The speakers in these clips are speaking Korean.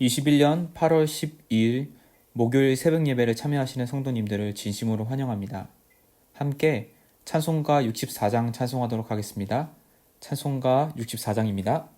21년 8월 12일 목요일 새벽 예배를 참여하시는 성도님들을 진심으로 환영합니다. 함께 찬송가 64장 찬송하도록 하겠습니다. 찬송가 64장입니다.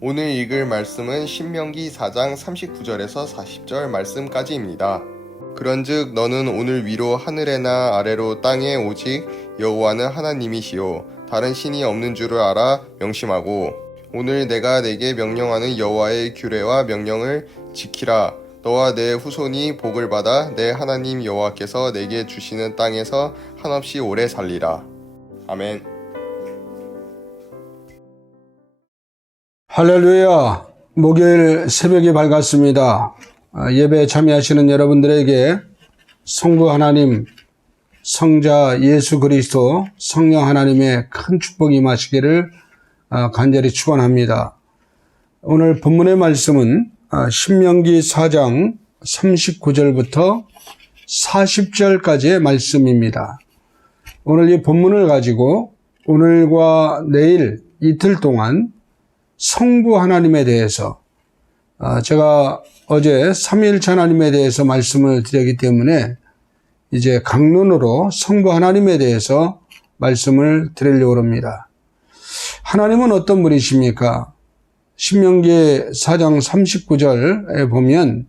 오늘 읽을 말씀은 신명기 4장 39절에서 40절 말씀까지입니다. 그런즉 너는 오늘 위로 하늘에나 아래로 땅에 오직 여호와는 하나님이시요 다른 신이 없는 줄을 알아 명심하고 오늘 내가 내게 명령하는 여호와의 규례와 명령을 지키라. 너와 내 후손이 복을 받아 내 하나님 여호와께서 내게 주시는 땅에서 한없이 오래 살리라. 아멘. 할렐루야. 목요일 새벽이 밝았습니다. 예배에 참여하시는 여러분들에게 성부 하나님, 성자 예수 그리스도, 성령 하나님의 큰 축복이 임하시기를 간절히 축원합니다. 오늘 본문의 말씀은 신명기 4장 39절부터 40절까지의 말씀입니다. 오늘 이 본문을 가지고 오늘과 내일 이틀 동안 성부 하나님에 대해서 제가 어제 삼위일체 하나님에 대해서 말씀을 드렸기 때문에 이제 강론으로 성부 하나님에 대해서 말씀을 드리려고 합니다. 하나님은 어떤 분이십니까? 신명기 4장 39절에 보면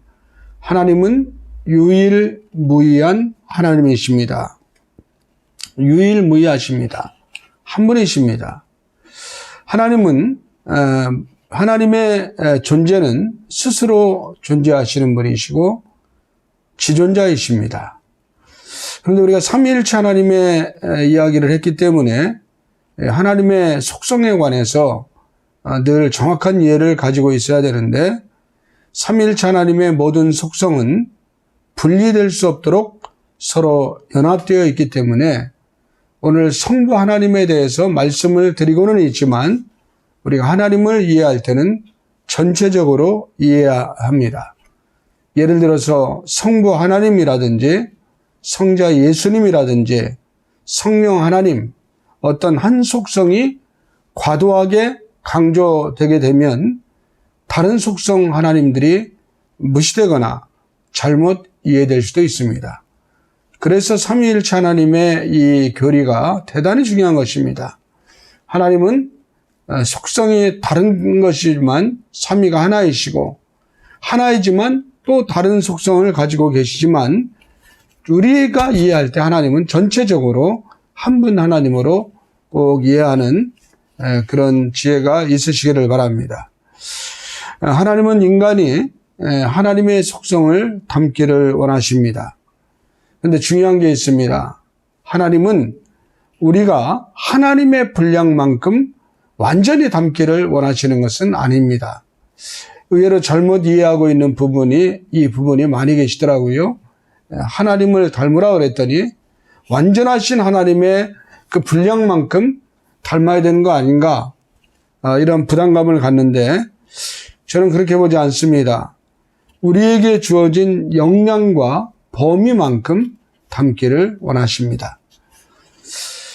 하나님은 유일무이한 하나님이십니다. 유일무이하십니다. 한 분이십니다. 하나님은 하나님의 존재는 스스로 존재하시는 분이시고 지존자이십니다. 그런데 우리가 삼위일체 하나님의 이야기를 했기 때문에 하나님의 속성에 관해서 늘 정확한 이해를 가지고 있어야 되는데, 삼위일체 하나님의 모든 속성은 분리될 수 없도록 서로 연합되어 있기 때문에 오늘 성부 하나님에 대해서 말씀을 드리고는 있지만 우리가 하나님을 이해할 때는 전체적으로 이해해야 합니다. 예를 들어서 성부 하나님이라든지 성자 예수님이라든지 성령 하나님, 어떤 한 속성이 과도하게 강조되게 되면 다른 속성 하나님들이 무시되거나 잘못 이해될 수도 있습니다. 그래서 삼위일체 하나님의 이 교리가 대단히 중요한 것입니다. 하나님은 속성이 다른 것이지만 삼위가 하나이시고, 하나이지만 또 다른 속성을 가지고 계시지만, 우리가 이해할 때 하나님은 전체적으로 한 분 하나님으로 꼭 이해하는 그런 지혜가 있으시기를 바랍니다. 하나님은 인간이 하나님의 속성을 담기를 원하십니다. 그런데 중요한 게 있습니다. 하나님은 우리가 하나님의 분량만큼 완전히 담기를 원하시는 것은 아닙니다. 의외로 잘못 이해하고 있는 이 부분이 많이 계시더라고요. 하나님을 닮으라 그랬더니 완전하신 하나님의 그 분량만큼 닮아야 되는 거 아닌가, 이런 부담감을 갖는데 저는 그렇게 보지 않습니다. 우리에게 주어진 역량과 범위만큼 담기를 원하십니다.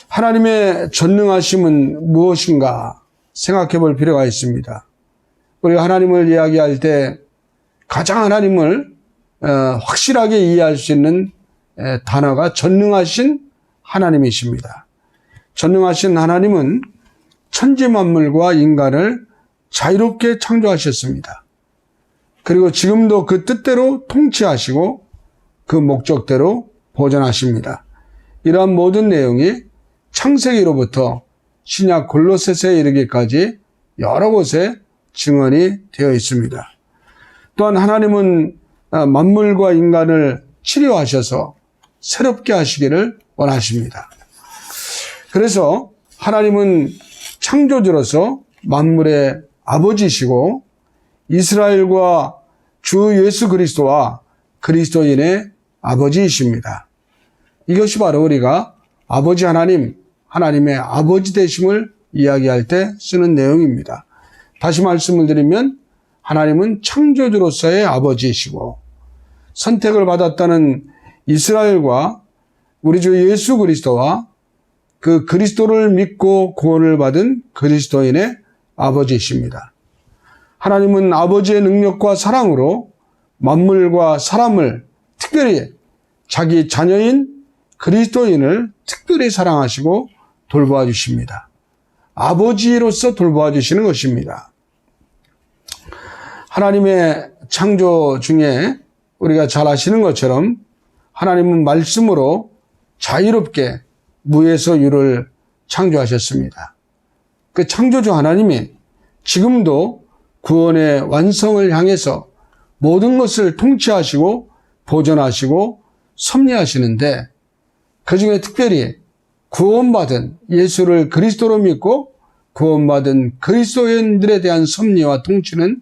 하나님의 전능하심은 무엇인가 생각해 볼 필요가 있습니다. 우리가 하나님을 이야기할 때 가장 하나님을 확실하게 이해할 수 있는 단어가 전능하신 하나님이십니다. 전능하신 하나님은 천지 만물과 인간을 자유롭게 창조하셨습니다. 그리고 지금도 그 뜻대로 통치하시고 그 목적대로 보존하십니다. 이러한 모든 내용이 창세기로부터 신약 골로새서에 이르기까지 여러 곳에 증언이 되어 있습니다. 또한 하나님은 만물과 인간을 치료하셔서 새롭게 하시기를 원하십니다. 그래서 하나님은 창조주로서 만물의 아버지시고 이스라엘과 주 예수 그리스도와 그리스도인의 아버지이십니다. 이것이 바로 우리가 아버지 하나님, 하나님의 아버지 되심을 이야기할 때 쓰는 내용입니다. 다시 말씀을 드리면 하나님은 창조주로서의 아버지이시고 선택을 받았다는 이스라엘과 우리 주 예수 그리스도와 그 그리스도를 믿고 구원을 받은 그리스도인의 아버지이십니다. 하나님은 아버지의 능력과 사랑으로 만물과 사람을, 특별히 자기 자녀인 그리스도인을 특별히 사랑하시고 돌보아 주십니다. 아버지로서 돌보아 주시는 것입니다. 하나님의 창조 중에 우리가 잘 아시는 것처럼 하나님은 말씀으로 자유롭게 무에서 유를 창조하셨습니다. 그 창조주 하나님이 지금도 구원의 완성을 향해서 모든 것을 통치하시고 보존하시고 섭리하시는데, 그중에 특별히 구원받은 예수를 그리스도로 믿고 구원받은 그리스도인들에 대한 섭리와 통치는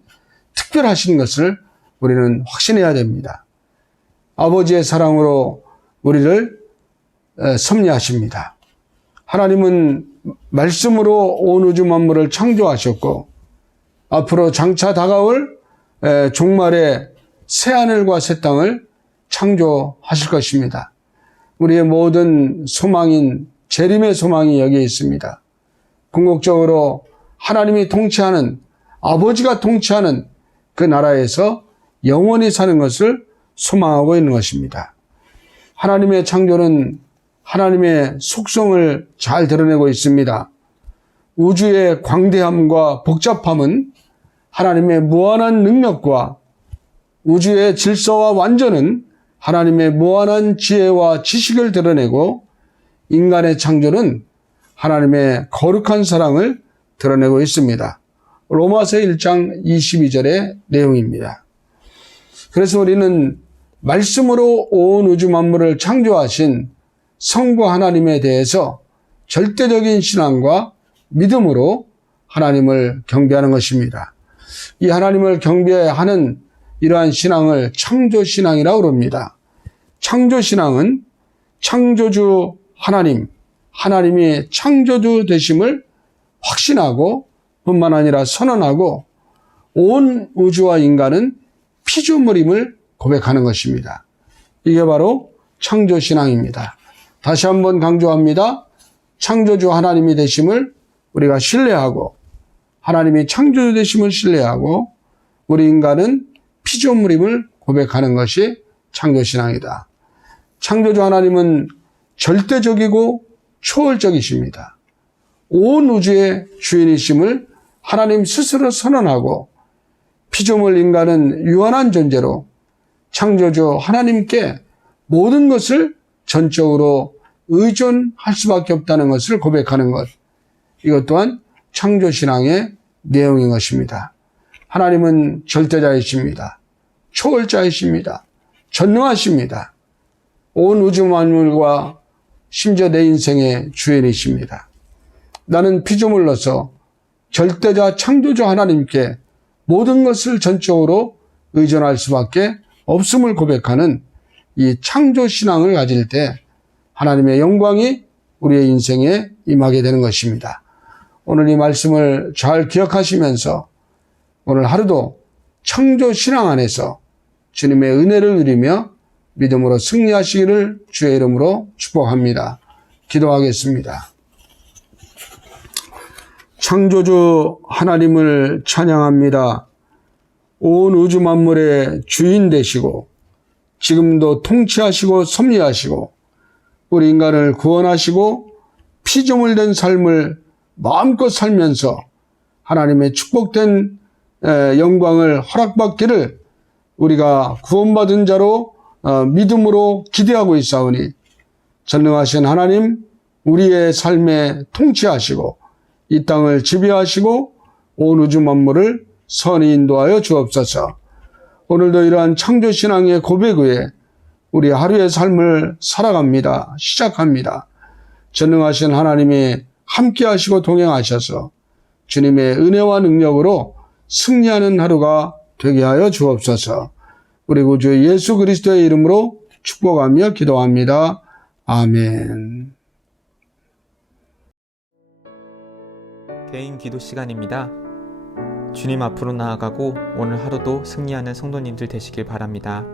특별하신 것을 우리는 확신해야 됩니다. 아버지의 사랑으로 우리를 섭리하십니다. 하나님은 말씀으로 온 우주 만물을 창조하셨고 앞으로 장차 다가올 종말의 새하늘과 새 땅을 창조하실 것입니다. 우리의 모든 소망인 재림의 소망이 여기에 있습니다. 궁극적으로 하나님이 통치하는, 아버지가 통치하는 그 나라에서 영원히 사는 것을 소망하고 있는 것입니다. 하나님의 창조는 하나님의 속성을 잘 드러내고 있습니다. 우주의 광대함과 복잡함은 하나님의 무한한 능력과 우주의 질서와 완전은 하나님의 무한한 지혜와 지식을 드러내고 인간의 창조는 하나님의 거룩한 사랑을 드러내고 있습니다. 로마서 1장 22절의 내용입니다. 그래서 우리는 말씀으로 온 우주 만물을 창조하신 성부 하나님에 대해서 절대적인 신앙과 믿음으로 하나님을 경배하는 것입니다. 이 하나님을 경배하는 이러한 신앙을 창조신앙이라고 그럽니다. 창조신앙은 창조주 하나님, 하나님이 창조주 되심을 확신하고 뿐만 아니라 선언하고 온 우주와 인간은 피조물임을 고백하는 것입니다. 이게 바로 창조신앙입니다. 다시 한번 강조합니다. 창조주 하나님이 되심을 우리가 신뢰하고 하나님이 창조주 되심을 신뢰하고 우리 인간은 피조물임을 고백하는 것이 창조신앙이다. 창조주 하나님은 절대적이고 초월적이십니다. 온 우주의 주인이심을 하나님 스스로 선언하고 피조물 인간은 유한한 존재로 창조주 하나님께 모든 것을 전적으로 의존할 수밖에 없다는 것을 고백하는 것. 이것 또한 창조신앙의 내용인 것입니다. 하나님은 절대자이십니다. 초월자이십니다. 전능하십니다. 온 우주 만물과 심지어 내 인생의 주인이십니다. 나는 피조물로서 절대자 창조주 하나님께 모든 것을 전적으로 의존할 수밖에 없음을 고백하는 이 창조신앙을 가질 때 하나님의 영광이 우리의 인생에 임하게 되는 것입니다. 오늘 이 말씀을 잘 기억하시면서 오늘 하루도 창조신앙 안에서 주님의 은혜를 누리며 믿음으로 승리하시기를 주의 이름으로 축복합니다. 기도하겠습니다. 창조주 하나님을 찬양합니다. 온 우주 만물의 주인 되시고 지금도 통치하시고 섭리하시고 우리 인간을 구원하시고 피조물 된 삶을 마음껏 살면서 하나님의 축복된 영광을 허락받기를 우리가 구원받은 자로 믿음으로 기대하고 있사오니 전능하신 하나님 우리의 삶에 통치하시고 이 땅을 지배하시고 온 우주 만물을 선히 인도하여 주옵소서. 오늘도 이러한 창조신앙의 고백 위에 우리 하루의 삶을 살아갑니다. 시작합니다. 전능하신 하나님이 함께 하시고 동행하셔서 주님의 은혜와 능력으로 승리하는 하루가 되게 하여 주옵소서. 우리 구주 예수 그리스도의 이름으로 축복하며 기도합니다. 아멘. 개인 기도 시간입니다. 주님 앞으로 나아가고 오늘 하루도 승리하는 성도님들 되시길 바랍니다.